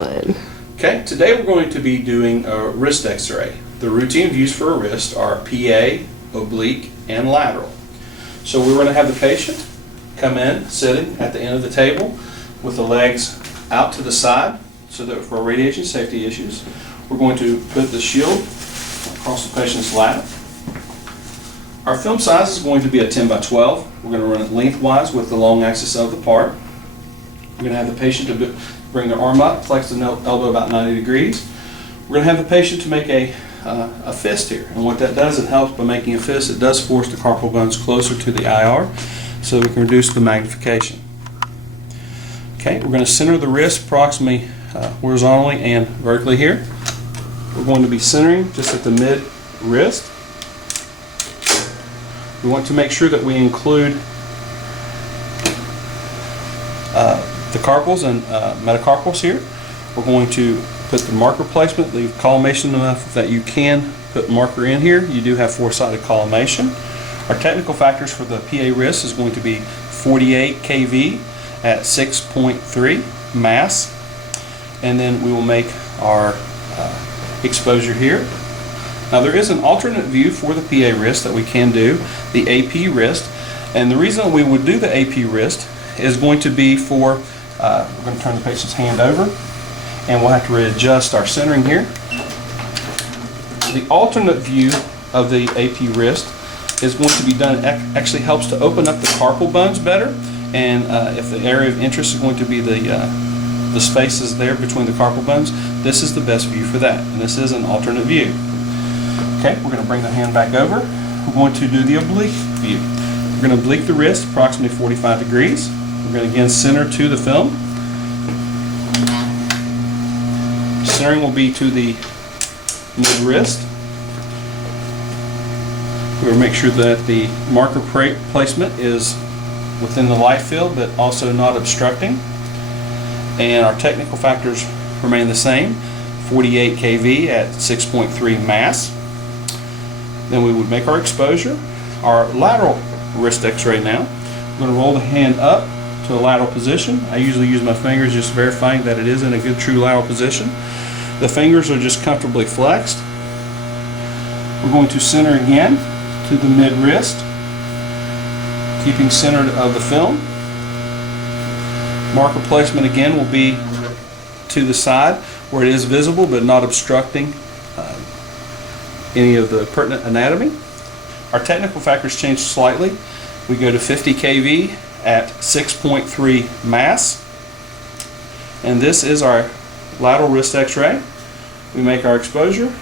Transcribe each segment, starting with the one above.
Okay, today we're going to be doing a wrist x-ray. The routine views for a wrist are PA, oblique, and lateral. So we're going to have the patient come in sitting at the end of the table with the legs out to the side so that for radiation safety issues, we're going to put the shield across the patient's lap. Our film size is going to be a 10 by 12. We're going to run it lengthwise with the long axis of the part. We're going to have the patient to bring their arm up, flex the elbow about 90 degrees. We're going to have the patient to make a fist here. And what that does, it helps by making a fist. It does force the carpal bones closer to the IR so we can reduce the magnification. Okay, we're going to center the wrist approximately horizontally and vertically here. We're going to be centering just at the mid wrist. We want to make sure that we include the carpals and metacarpals here. We're going to put the marker placement, leave collimation enough that you can put marker in here. You do have four-sided collimation. Our technical factors for the PA wrist is going to be 48 kV at 6.3 mass, and then we will make our exposure here. Now there is an alternate view for the PA wrist that we can do, the AP wrist, and the reason we would do the AP wrist is going to be for, we're going to turn the patient's hand over and we'll have to readjust our centering here. The alternate view of the AP wrist is going to be done, it actually helps to open up the carpal bones better, and if the area of interest is going to be the spaces there between the carpal bones, this is the best view for that, and this is an alternate view. Okay, we're going to bring the hand back over. We're going to do the oblique view. We're going to oblique the wrist approximately 45 degrees. We're going to again center to the film. Centering will be to the mid wrist. We will make sure that the marker placement is within the light field but also not obstructing. And our technical factors remain the same, 48 kV at 6.3 mass. Then we would make our exposure, our lateral wrist x-ray now. We're going to roll the hand up to a lateral position. I usually use my fingers just verifying that it is in a good true lateral position. The fingers are just comfortably flexed. We're going to center again to the mid wrist, keeping centered of the film. Marker placement again will be to the side where it is visible but not obstructing any of the pertinent anatomy. Our technical factors change slightly. We go to 50 kV at 6.3 mass, and this is our lateral wrist x-ray. We make our exposure,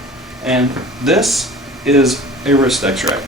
and this is a wrist x-ray.